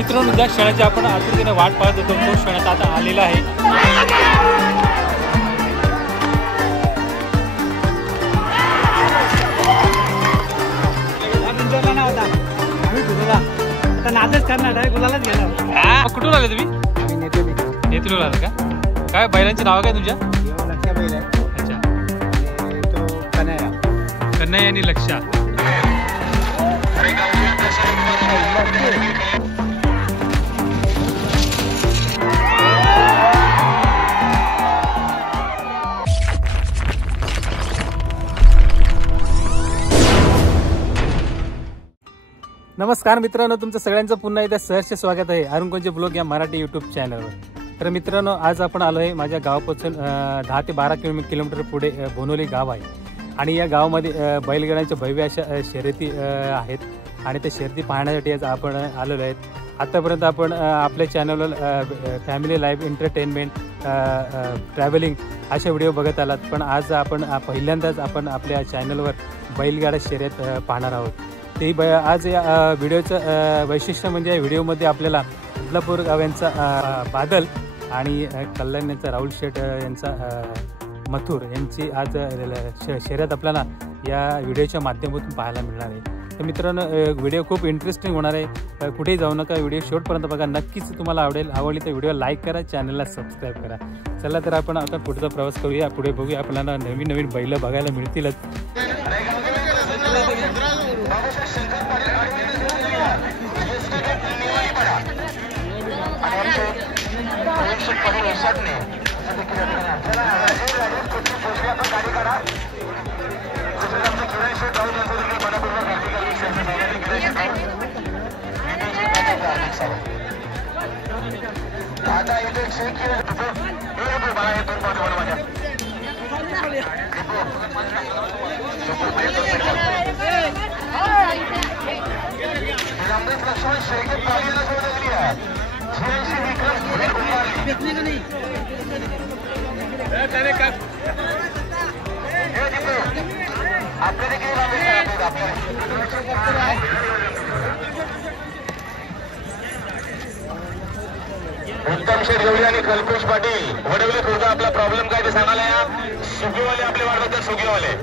मित्रांनो, ज्या क्षणाची आपण आतुरतेने वाट पाहत होतो तो क्षण आता आलेला आहे. आता नादच करणार आहे, गुलालाच घेणार. कुठून आले तुम्ही? नेतूरला आले का? काय बैलांची नाव काय तुमच्या? लक्षा बैल आहे. अच्छा. तो कन्हैया. कन्हैया आणि लक्षा. नमस्कार मित्रांनो, तुमचं सगळ्यांचं पुन्हा एकदा सहर्ष स्वागत आहे अरुण कोंचे ब्लॉग या मराठी यूट्यूब चॅनलवर. तर मित्रांनो, आज आपण आलो आहे माझ्या गावापासून 10 ते 12 किलोमीटर पुढे बोनोली गाव आहे. आणि या गावामध्ये बैलगाड्यांच्या भव्य अशा शर्यती आहेत आणि त्या शर्यती पाहण्यासाठी आज आपण आलेलो आहेत. आतापर्यंत आपण आपल्या चॅनलवर फॅमिली लाईफ, एंटरटेनमेंट, ट्रॅव्हलिंग अशा व्हिडिओ बघत आलात. पण आज आपण पहिल्यांदाच आपण आपल्या चॅनलवर बैलगाडा शर्यत पाहणार आहोत. ते आज या व्हिडिओचं वैशिष्ट्य म्हणजे या व्हिडिओमध्ये आपल्याला बदलापूर गाव यांचा बादल आणि कल्याण यांचा राहुल शेठ यांचा मथुर यांची आज शर्यत आपल्याला या व्हिडिओच्या माध्यमातून पाहायला मिळणार आहे. तर मित्रांनो, व्हिडिओ खूप इंटरेस्टिंग होणार आहे. कुठेही जाऊ नका, व्हिडिओ शेवटपर्यंत बघा. नक्कीच तुम्हाला आवडली तर व्हिडिओ लाईक करा, चॅनलला सबस्क्राईब करा. चला तर आपण आता पुढचा प्रवास करूया. पुढे बघूया, आपल्याला नवीन नवीन बैल बघायला मिळतीलच. उत्तम शेठ गवळी आणि कल्पेश पाटील वडवले खुर्द. आपला प्रॉब्लेम काय ते सांगायला या. सुगीवाले आपले वाढवतात, सुगीवाले.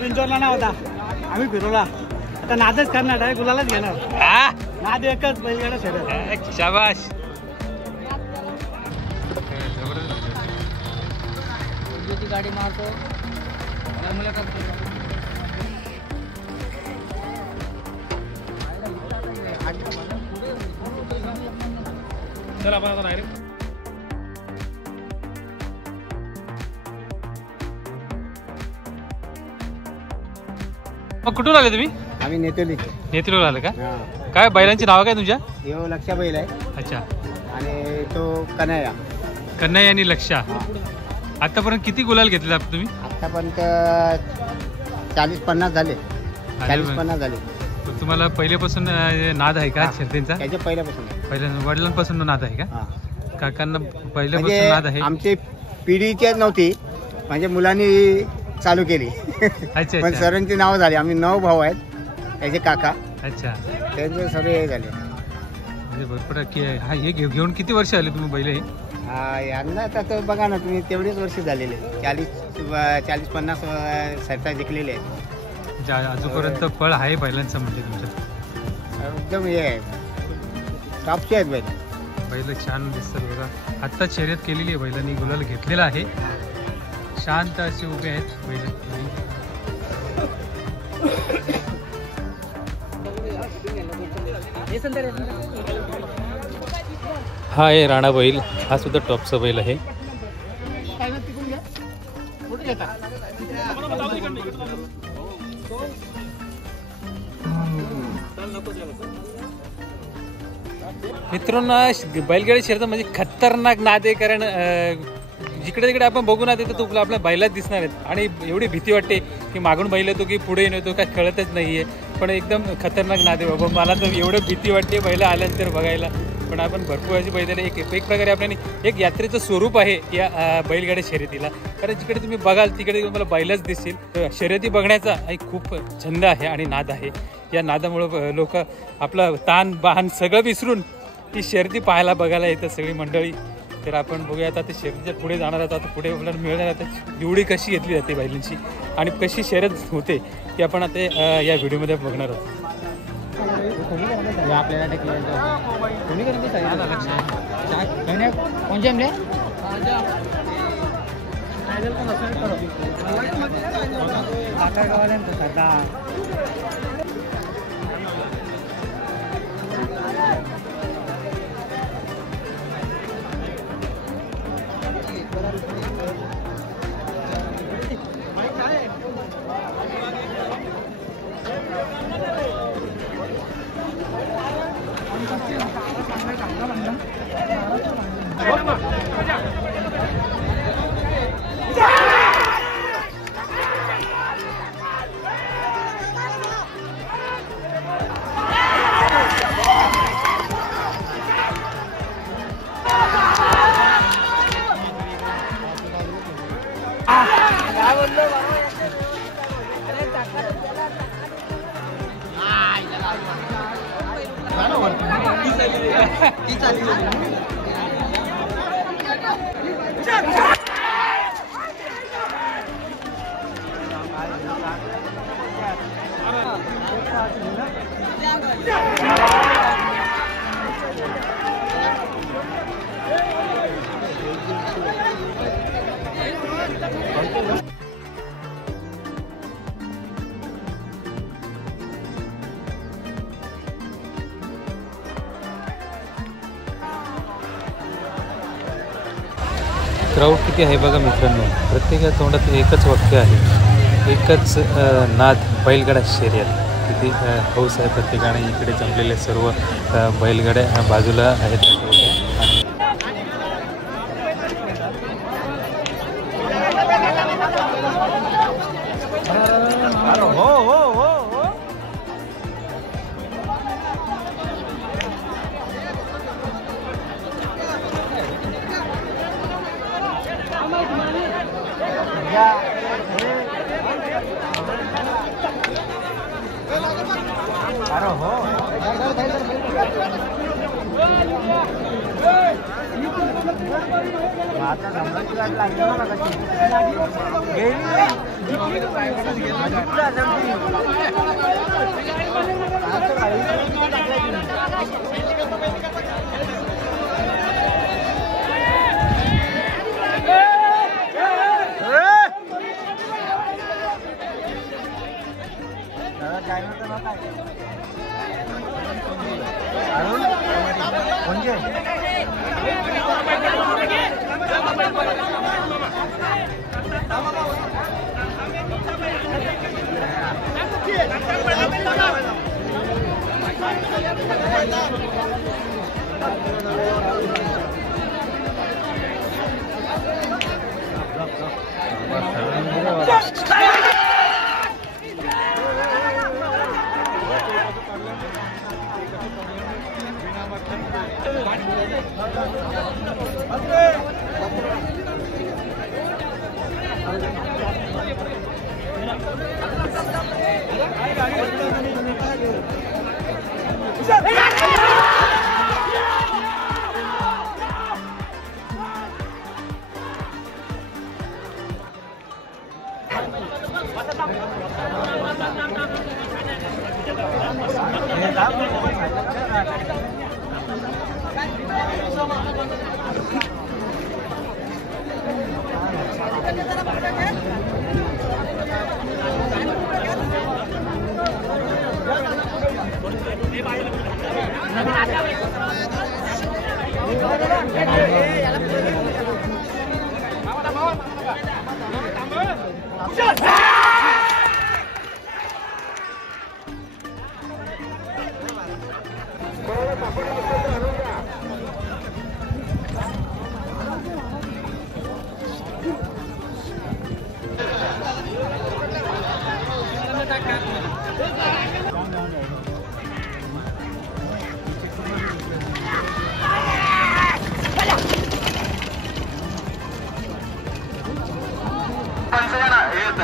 बिंजोरला ना होता, आम्ही फिरवला. आता नादच करणार आहे, गुलालाच घेणार. नाद एकच बैलगाडा शर्यत. शाबाश. गाडी मारतो. चला आपण डायरेक्ट. मग कुठून आले तुम्ही? आम्ही नेतूरला आले का? काय बैलांची नाव काय तुमच्या? यो लक्षा बैल आहे. अच्छा. आणि तो कन्हैया. कन्हैया आणि लक्षा. आतापर्यंत किती गुलाल घेतले तुम्ही? आतापर्यंत 40-50 झाले. 40-50 झाले. तुम्हाला पहिल्यापासून नाद आहे का शर्यतींचा? त्याच्या पहिल्या वडिलांपासून नाद आहे का? काकांना पहिल्यापासून म्हणजे नाद आहे? आमची पिढीची नव्हती, म्हणजे मुलांनी चालू केली. अच्छा. पण सरांची नाव झाली. आम्ही 9 भाऊ आहेत, त्याचे काका. अच्छा. त्यांचे सगळे झाले. म्हणजे भरपूर हे घेऊन किती वर्ष आले तुम्ही बैल? हे यांना आता बघा ना तुम्ही, तेवढेच वर्ष झालेले. 40-50 सरता जिंकलेले आहेत. आजूपर्यंत फळ आहे बैलांचं म्हणजे तुमच्या? एकदम हे आहे, टॉपचे आहेत बैल. बैल छान दिसतात बघा. आत्ता शर्यत केलेली आहे बैलांनी, गुलाल घेतलेला आहे. शांत असे उभे आहेत बैल. हा आहे राणा बैल, हा सुद्धा टॉपचा बैल आहे. मित्रांनो बैलगाडी शर्यत म्हणजे खतरनाक नाद आहे. कारण जिकडे तिकडे आपण बघू ना तिथं तुला आपल्या बैलाच दिसणार आहेत आणि एवढी भीती वाटते की मागून बैल येतो की पुढे येतो काय कळतच नाहीये. पण एकदम खतरनाक नाद आहे बाबा. मला तर एवढं भीती वाटते बैल आल्यानंतर बघायला. पण आपण भरपूर अशी बैल एक प्रकारे आपल्याला एक यात्रेचं स्वरूप आहे या बैलगाडी शर्यतीला. कारण जिकडे तुम्ही बघाल तिकडे तुम्हाला बैलच दिसतील. शर्यती बघण्याचा एक खूप छंद आहे आणि नाद आहे. या नादामुळं लोक आपलं ताण बाण सगळं विसरून ती शर्यती पाहायला बघायला येतात सगळी मंडळी. तर आपण बघूया आता ते शर्यतीच्या पुढे जाणार आहोत. आता पुढे आपल्याला मिळणार आता निवडी कशी घेतली जाते बैलांची आणि कशी शर्यत होते ती आपण आता या व्हिडिओमध्ये बघणार आहोत. क्राऊड किती आहे बघा मित्रांनो. प्रत्येका तोंडात एकच वाक्य आहे, एकच नाद, बैलगाडा शर्यत. किती हौस आहे प्रत्येकाने. इकडे जमलेले सर्व बैलगाड्या बाजूला आहेत.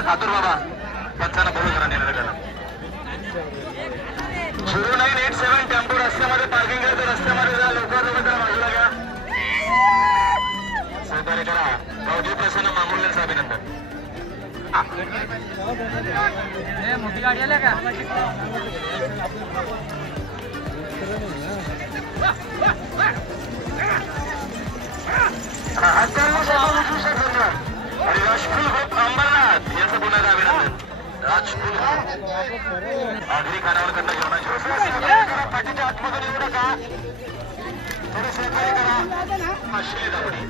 खातूर बाबा पंचांना बोलू जरा निर्णय 0987 टेम्पो रस्त्यामध्ये पार्किंग आहे, रस्त्यामध्ये जा, लवकर जरा बाजूला घ्या, सहकार्य करा. गावदेव प्रसन्न मामुलेचं अभिनंदन. मोठी गाडी आल्या का? आणि राजकुल ग्रुप अंबरनाथ यांचं पुन्हा अभिनंदन. राजकुल आगरी खानावरकडनं जेवणाची व्यवस्था पाठीच्या आतमधून येऊ नका, थोडं सहकार्य करा. अश्विनी दावडी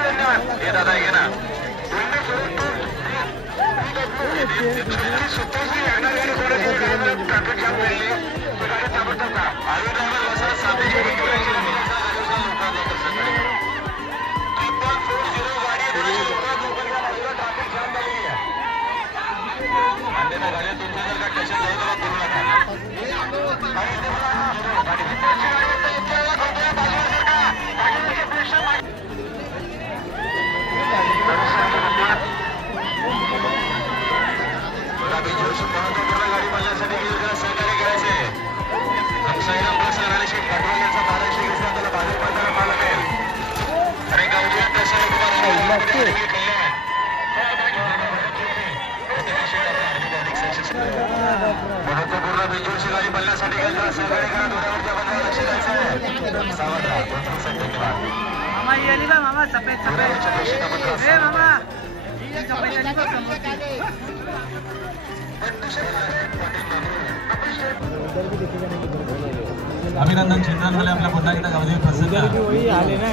धन्यवाद. हे दादा घे ना सुट्टी लागणार गाडी ट्रॅफिक जाम मिळली गाडी ताबडतोब करा. आयु ड्रायव्हर बसा साधेची गाडी बांधण्यासाठी सहकार्य करायचे. पाठवण्याचा 1200 घेतला त्याला बाहेर बांधायला पाहायला मिळेल. आणि गावच्या महत्वपूर्ण बिंजोरची गाडी बांधण्यासाठी गेला सहकार्य करा. डोळ्यावरच्या बंधावर लक्ष द्यायचं. सावध राहा. धन्यवाद. मामा येली बा मामा सफेद सफेद ए मामा सफेद येली बा अभिनंदन. चिंद्रांमध्ये आपल्या पुन्हा एकदा गावदेव प्रसन्न आले ना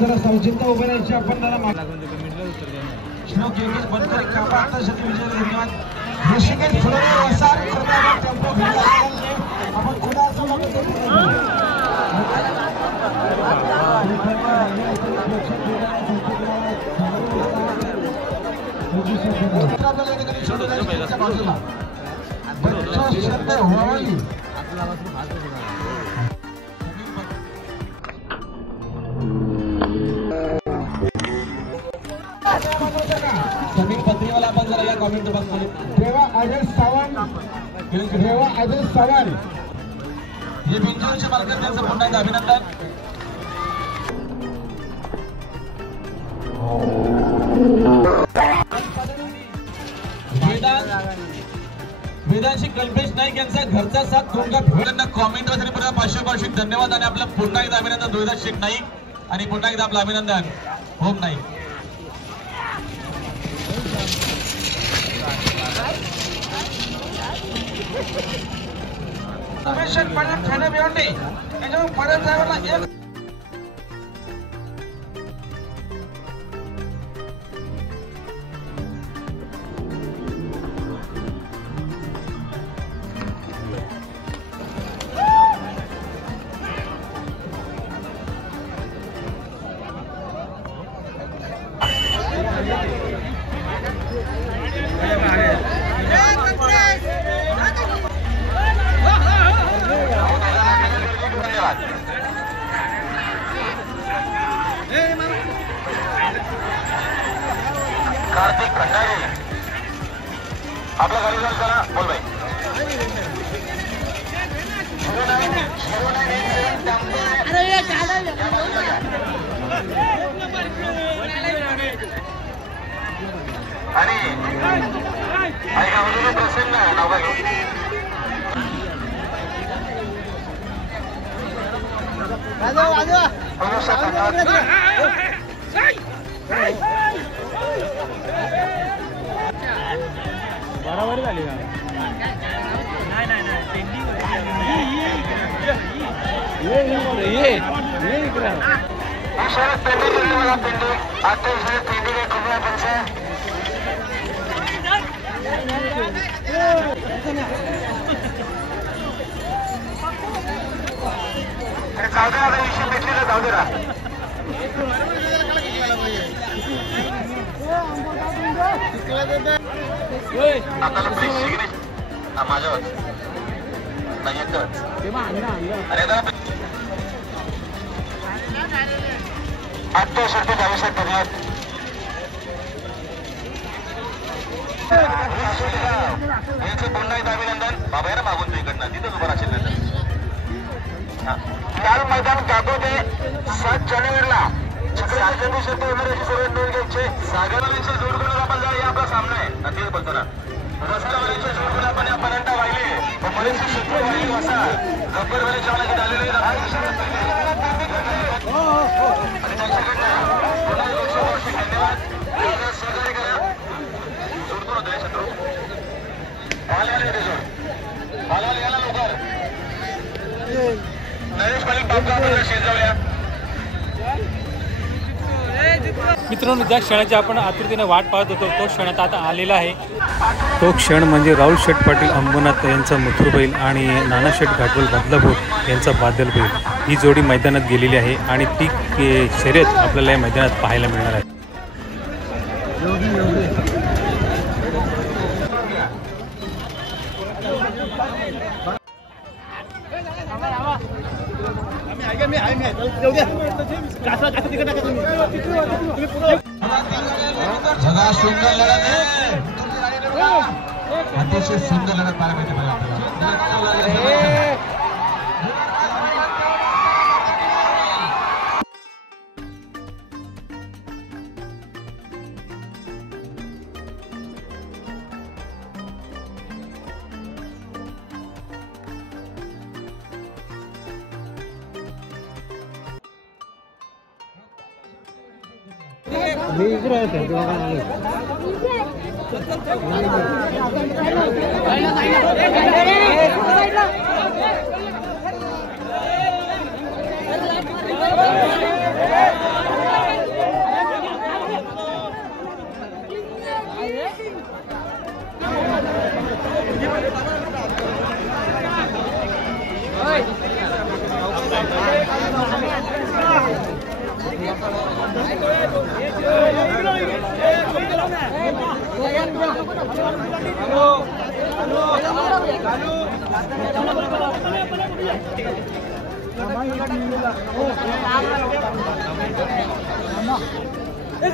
जरा सावचिंता उभे राहायचे. आपण जरा बनकरी कापा आता शक्य विजय. धन्यवाद. ऋषिकेश फुलरे वसार टेम्पो आपण खुला समीर पत्रीवाला आपण जरा या कॉमेंट बघतो. रेवा अजय सावंत, रेवा अजय सावंत हे बिंजोरचे मालक त्यांचं पुन्हा एकदा अभिनंदन. वेदांशी कल्पेश नाईक यांचा घरचा साथ दोनगा भेटांना कॉमेंट वगैरे पुन्हा 500 धन्यवाद. आणि आपलं पुन्हा एकदा अभिनंदन दोईदा शेख नाईक आणि पुन्हा एकदा आपलं अभिनंदन होम नाईक. ठाणे भिवंडी त्याच्यामुळे परत ड्रायव्हरला एक कार्तिक भंडारी आपला गाडी चालू करा. बोल भाई. आणि ऐका प्रसन्न नाव काय घेऊ बारावारी झाली का? पुन्हा एकदा अभिनंदन. बाबा या ना मागून तू इकडनं तिथं उभं राहशील. काल मैदान कागोदे 7 जानेवारीला छत्रपती उमेदवाराची सर्व नोंद घ्यायचे. सागरवाडीचे जोडगुण आपण जाऊ या आपला सामना आहे. तेच बोलतो ना. रस्त्यावाडीचे जोडगुण आपण या पर्यंत वाहिले. मलेची शत्रू वाहिली असा गब्बरवाडी चावण्याचे झालेले आणि त्यांच्याकडनं पुन्हा धन्यवाद. सहकार्य करा. जोडगुण होतोय शत्रू. आले ते जोड. आला याला लवकर. नरेश पाटील बाबा शेजावल्या. मित्रांनो, ज्या क्षणाची आपण आतुरतेने वाट पाहत होतो तो क्षण आता आलेला आहे. तो क्षण म्हणजे राहुल शेठ पाटील अंबुनाथ यांचा मथुर बैल आणि नाना शेठ घाटवल बदलापूर यांचा बादल बैल ही जोडी मैदानात गेलेली आहे आणि ती शर्यत आपल्याला या मैदानात पाहायला मिळणार आहे. सुंदर लढत आहे. अतिशय सुंदर लढत पाहायला मिळते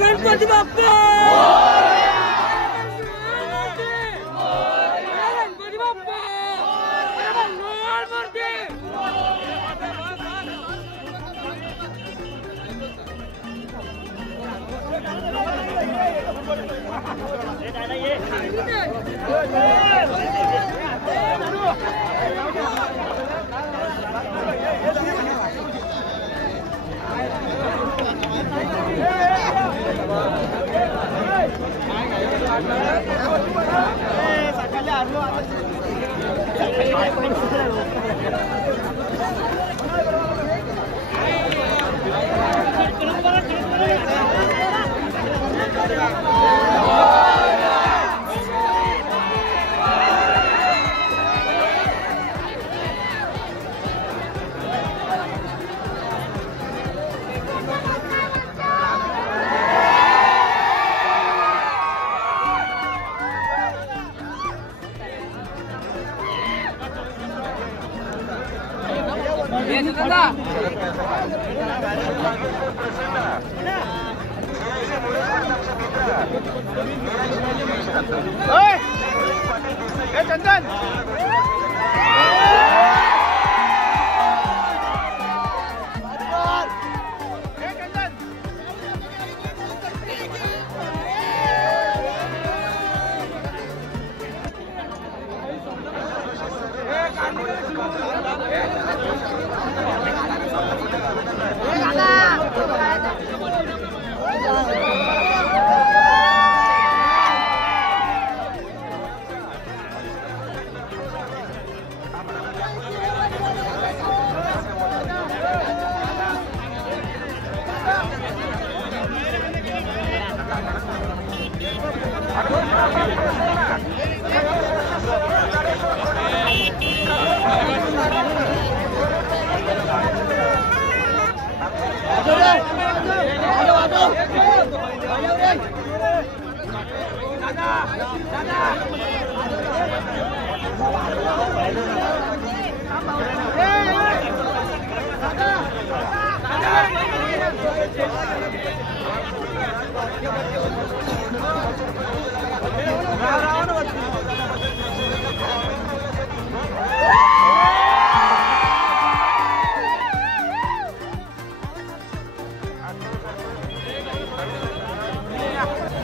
गणपती बाप्पा. चंदन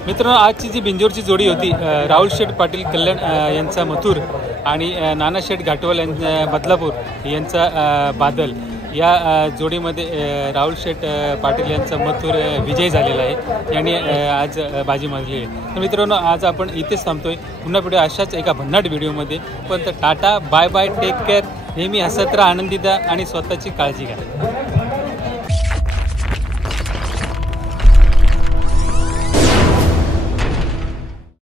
मित्रांनो, आजची जी बिंजोरची जोडी होती राहुल शेठ पाटील कल्याण यांचा मथुर आणि नाना शेठ घाटवल यांचा बदलापूर यांचा बादल, या जोडीमध्ये राहुल शेठ पाटील यांचा मथुर विजय झालेला आहे. यांनी आज बाजी मारली आहे. तर मित्रांनो, आज आपण इथेच थांबतोय. पुन्हा पुढे अशाच एका भन्नाट व्हिडिओमध्ये. पण tata, bye bye, take care. नेहमी हसत राहा, आनंदित आणि स्वतःची काळजी घ्या.